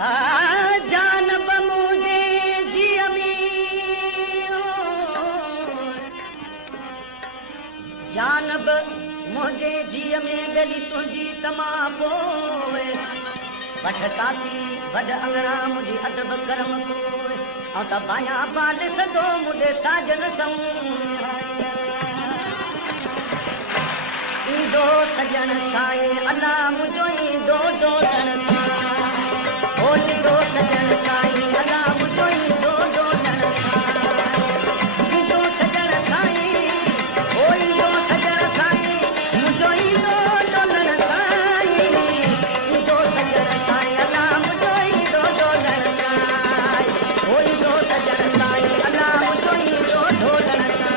जानब मुझे जिया में जानब मुझे जिया में गली तुझी तमा पोए वठ काती वड अंगड़ा मुझे अदब करम कोए औ त बाया बाल सदो मुझे साजन सम ईंदो सजन साईं अला मुझो ईंदो डोलण सां ओ ईंदो सजन साईं अला मुझो ईंदो डोलण सां ईंदो सजन साईं ओ ईंदो सजन साईं मुझो ईंदो डोलण साईं ईंदो सजन साईं अला मुझो ईंदो डोलण साईं ओ ईंदो सजन साईं अला मुझो ईंदो डोलण साईं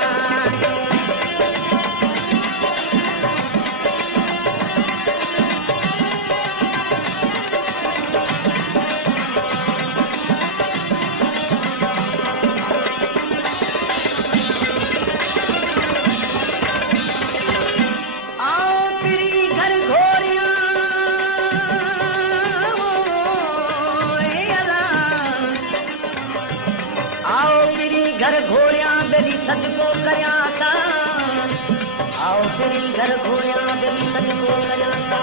घर घोरिया बेली सदको करया सा आओ तेरी घर घोरिया बेली सदको करया सा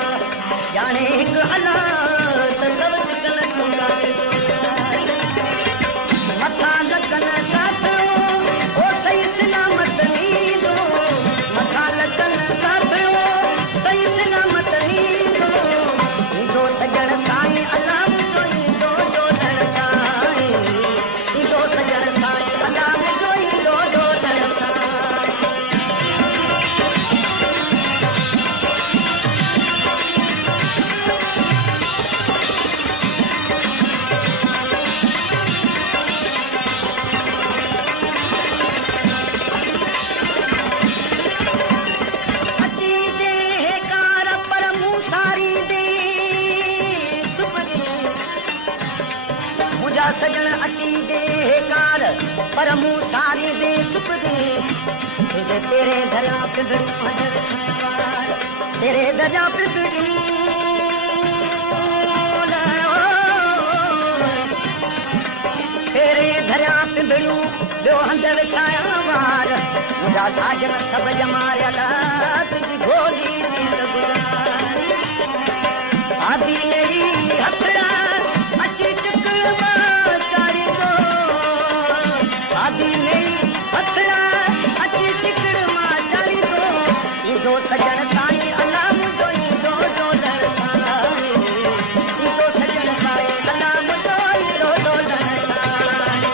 जाने एक अला त सब सिकल चुंगा मथा लगन साथो ओ सही सलामत नींदो मथा लगन साथो सही सलामत नींदो ईंदो सजन साईं अला मुझो ईंदो डोलण साईं ईंदो सजन साईं अला मुझो ईंदो डोलण साईं अची जे कार पर मूं सारी दे सुपरी मुझा सजन अची जे कार पर मूं सारी दे सुपरी तुझे तेरे दरिया पे बिड़ू हजर छवार तेरे दरिया पे बिड़ू तेरे दरिया पे बिड़ू ॿियो हंधि छाया वार मुंहिंजा साजन सभु जमारियल तुंहिंजी गोली जी गुलार आदि मेरी हथड़ा अची चुकड़ मां चाड़ी दो आदि मेरी हथड़ा अची चिकड़ मां चाड़ी दो ईंदो सजन साईं अला मुझो ईंदो डोलण साईं ईंदो सजन साईं अला मुझो ईंदो डोलण साईं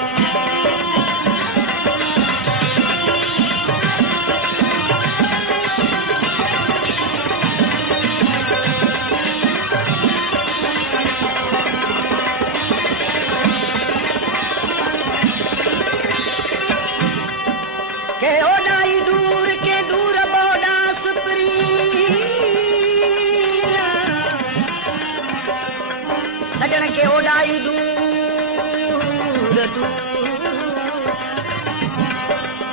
के ओडाई दूर के दूर बोडा सुपरी सजन के ओडाई दूर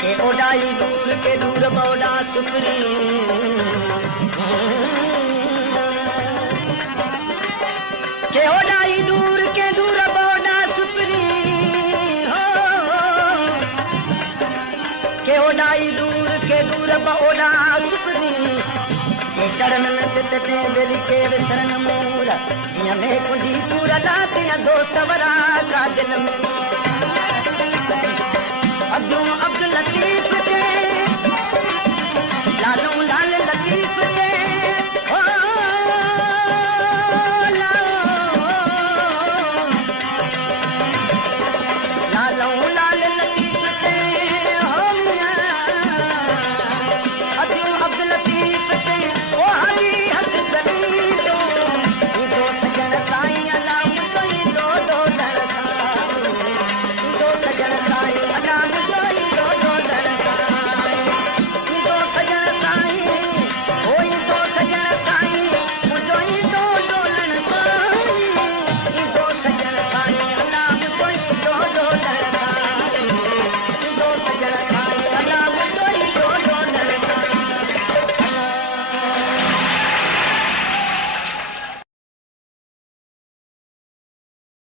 के ओडाई दूर के दूर बोडा सुपरी के ओडाई दूर के दूर बोडा सुपरी हो के ओडाई दूर के दूर बोडा सुपरी के चढ़न चित ते बेली के विसरन मूर जिया में कुंडी पूरा लाते दोस्त वरा का दिल में अब्दुल लतीफ ते लालू लाल लतीफ